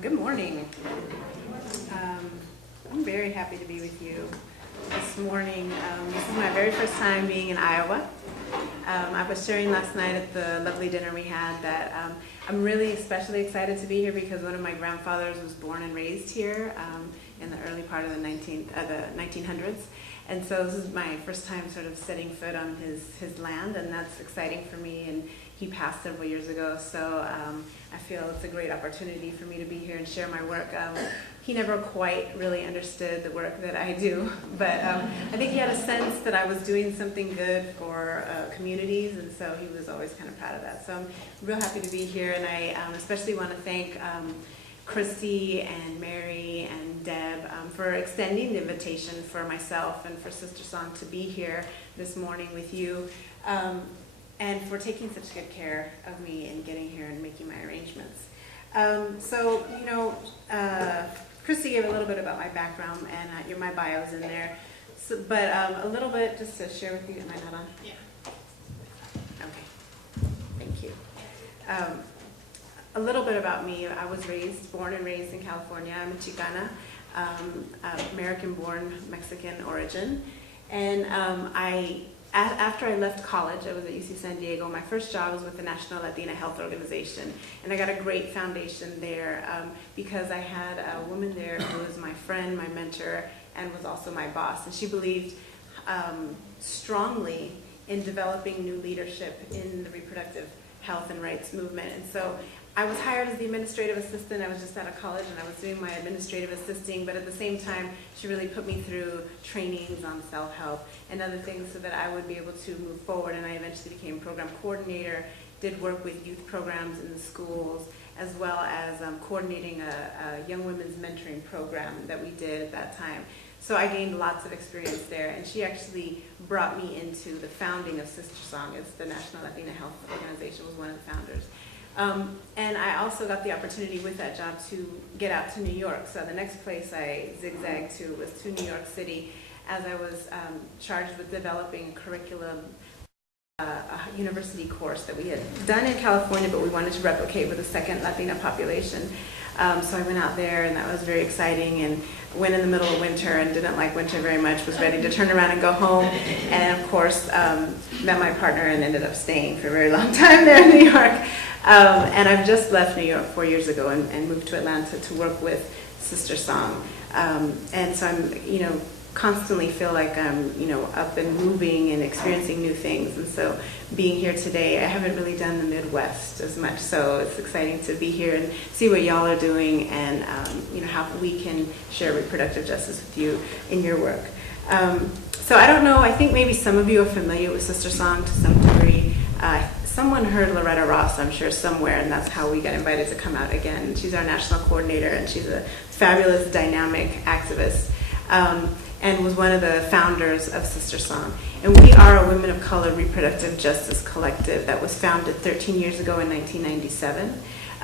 Good morning. I'm very happy to be with you this morning. This is my very first time being in Iowa. I was sharing last night at the lovely dinner we had that I'm really especially excited to be here because one of my grandfathers was born and raised here in the early part of the 1900s. And so this is my first time sort of setting foot on his land, and that's exciting for me. And he passed several years ago, so I feel it's a great opportunity for me to be here and share my work. He never quite really understood the work that I do, but I think he had a sense that I was doing something good for communities, and so he was always kind of proud of that. So I'm real happy to be here, and I especially want to thank Christy and Mary and Deb for extending the invitation for myself and for SisterSong to be here this morning with you, and for taking such good care of me and getting here and making my arrangements. Christy gave a little bit about my background, and my bio's in there, but a little bit just to share with you. Am I not on? Yeah. Okay, thank you. A little bit about me. I was born and raised in California. I'm a Chicana, American-born Mexican origin. And after I left college, I was at UC San Diego. My first job was with the National Latina Health Organization. And I got a great foundation there because I had a woman there who was my friend, my mentor, and was also my boss. And she believed strongly in developing new leadership in the reproductive health and rights movement. And so I was hired as the administrative assistant. I was just out of college and I was doing my administrative assisting, but at the same time, she really put me through trainings on self-help and other things so that I would be able to move forward. And I eventually became program coordinator, did work with youth programs in the schools, as well as coordinating a young women's mentoring program that we did at that time. So I gained lots of experience there, and she actually brought me into the founding of SisterSong. It's the National Latina Health Organization, was one of the founders. And I also got the opportunity with that job to get out to New York. So the next place I zigzagged to was to New York City, as I was charged with developing a curriculum, a university course that we had done in California, but we wanted to replicate with a second Latina population. So I went out there, and that was very exciting, and went in the middle of winter and didn't like winter very much, was ready to turn around and go home, and of course met my partner and ended up staying for a very long time there in New York. And I've just left New York 4 years ago and moved to Atlanta to work with SisterSong. And so I'm, constantly feel like I'm, up and moving and experiencing new things. And so being here today, I haven't really done the Midwest as much. So it's exciting to be here and see what y'all are doing and, how we can share reproductive justice with you in your work. So I don't know, I think maybe some of you are familiar with SisterSong to some degree. Someone heard Loretta Ross, I'm sure, somewhere, and that's how we got invited to come out again. She's our national coordinator, and she's a fabulous, dynamic activist, and was one of the founders of SisterSong. And we are a women of color reproductive justice collective that was founded 13 years ago in 1997.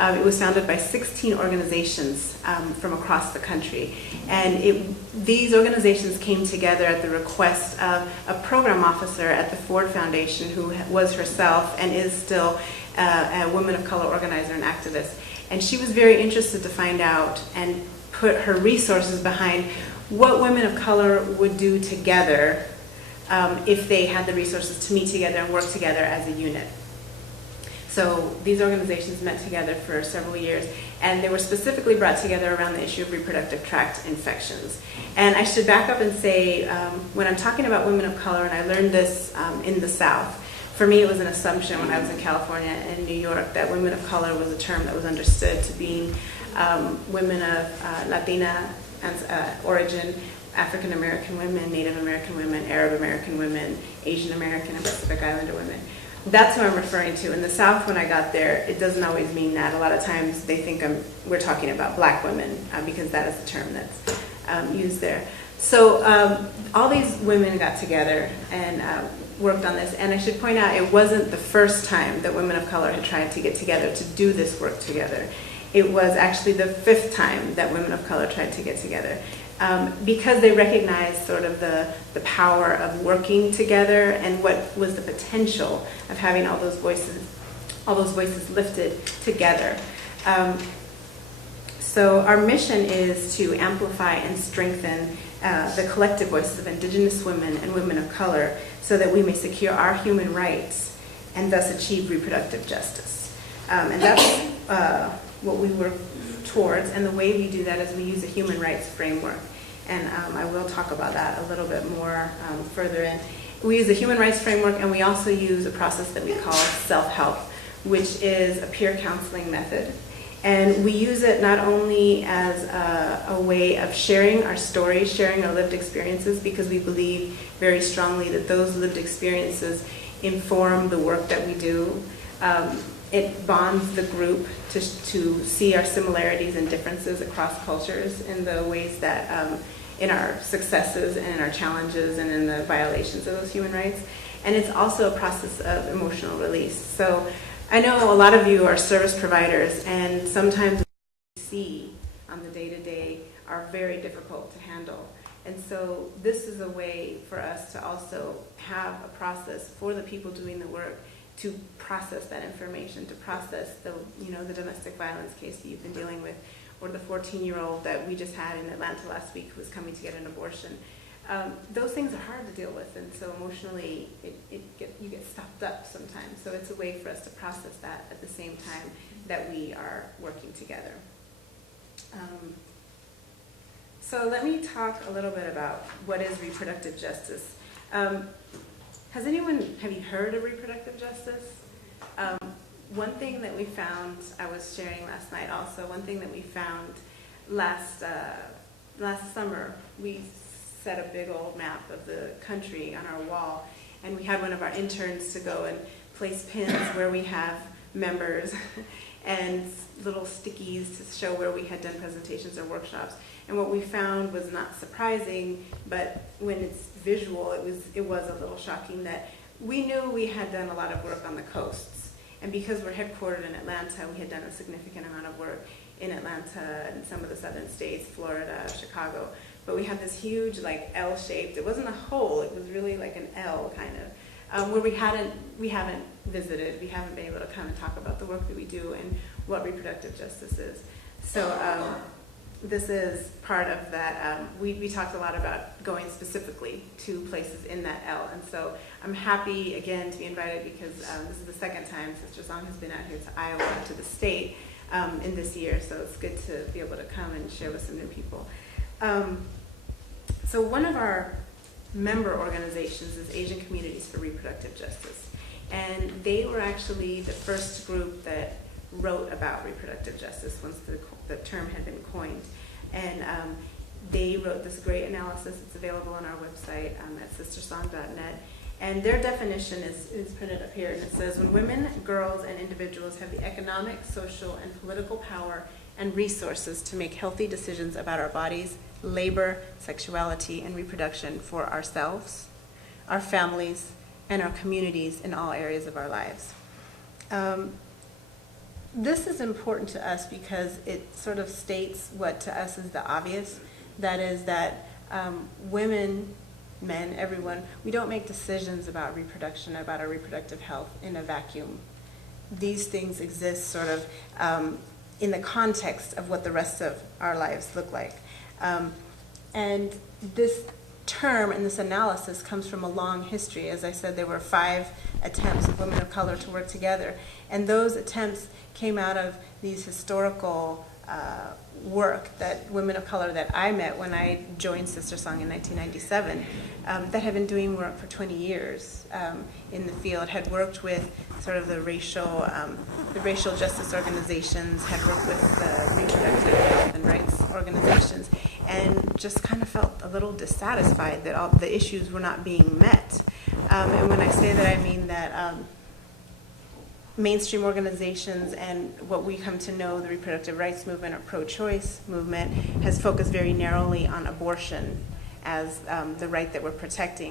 It was founded by 16 organizations from across the country. And these organizations came together at the request of a program officer at the Ford Foundation who was herself and is still a woman of color organizer and activist. And she was very interested to find out and put her resources behind what women of color would do together if they had the resources to meet together and work together as a unit. So these organizations met together for several years, and they were specifically brought together around the issue of reproductive tract infections. And I should back up and say, when I'm talking about women of color, and I learned this in the South, for me it was an assumption when I was in California and New York that women of color was a term that was understood to being women of Latina origin, African American women, Native American women, Arab American women, Asian American and Pacific Islander women. That's who I'm referring to. In the South, when I got there, it doesn't always mean that. A lot of times they think we're talking about black women because that is the term that's used there. So all these women got together and worked on this. And I should point out, it wasn't the first time that women of color had tried to get together to do this work together. It was actually the 5th time that women of color tried to get together. Because they recognized sort of the power of working together and what was the potential of having all those voices lifted together. So our mission is to amplify and strengthen the collective voices of Indigenous women and women of color so that we may secure our human rights and thus achieve reproductive justice. And that's what we work towards, and the way we do that is we use a human rights framework. And I will talk about that a little bit more further in. We use a human rights framework, and we also use a process that we call self-help, which is a peer counseling method. And we use it not only as a way of sharing our stories, sharing our lived experiences, because we believe very strongly that those lived experiences inform the work that we do. It bonds the group to see our similarities and differences across cultures in the ways that, in our successes and in our challenges and in the violations of those human rights. And it's also a process of emotional release. So I know a lot of you are service providers, and sometimes what we see on the day-to-day are very difficult to handle. And so this is a way for us to also have a process for the people doing the work to process that information, to process the domestic violence case that you've been dealing with, or the 14-year-old that we just had in Atlanta last week who was coming to get an abortion. Those things are hard to deal with, and so emotionally you get stopped up sometimes. So it's a way for us to process that at the same time that we are working together. So let me talk a little bit about what is reproductive justice. Have you heard of reproductive justice? One thing that we found, I was sharing last night also, one thing that we found last summer, we set a big old map of the country on our wall, and we had one of our interns to go and place pins where we have members and little stickies to show where we had done presentations or workshops. And what we found was not surprising, but when it's visual, it was a little shocking that we knew we had done a lot of work on the coasts. And because we're headquartered in Atlanta, we had done a significant amount of work in Atlanta and some of the southern states, Florida, Chicago. But we had this huge, like, L-shaped, it wasn't a hole, it was really like an L kind of, where we haven't visited, we haven't been able to come and talk about the work that we do and what reproductive justice is. So this is part of that. We talked a lot about going specifically to places in that L, and so I'm happy again to be invited because this is the second time Sister Song has been out here to Iowa, to the state in this year, so it's good to be able to come and share with some new people. So one of our member organizations is Asian Communities for Reproductive Justice, and they were actually the first group that wrote about reproductive justice once the term had been coined. And they wrote this great analysis. It's available on our website at sistersong.net. And their definition is printed up here, and it says, when women, girls, and individuals have the economic, social, and political power and resources to make healthy decisions about our bodies, labor, sexuality, and reproduction for ourselves, our families, and our communities in all areas of our lives. This is important to us because it sort of states what to us is the obvious. That is that women, men, everyone, we don't make decisions about reproduction, about our reproductive health in a vacuum. These things exist sort of in the context of what the rest of our lives look like. And this term and this analysis comes from a long history. As I said, there were 5 attempts of women of color to work together, and those attempts came out of these historical work that women of color that I met when I joined Sister Song in 1997 that had been doing work for 20 years in the field, had worked with sort of the racial justice organizations, had worked with the reproductive health and rights organizations, and just kind of felt a little dissatisfied that all the issues were not being met. And when I say that, I mean that mainstream organizations and what we come to know, the reproductive rights movement or pro-choice movement, has focused very narrowly on abortion as the right that we're protecting.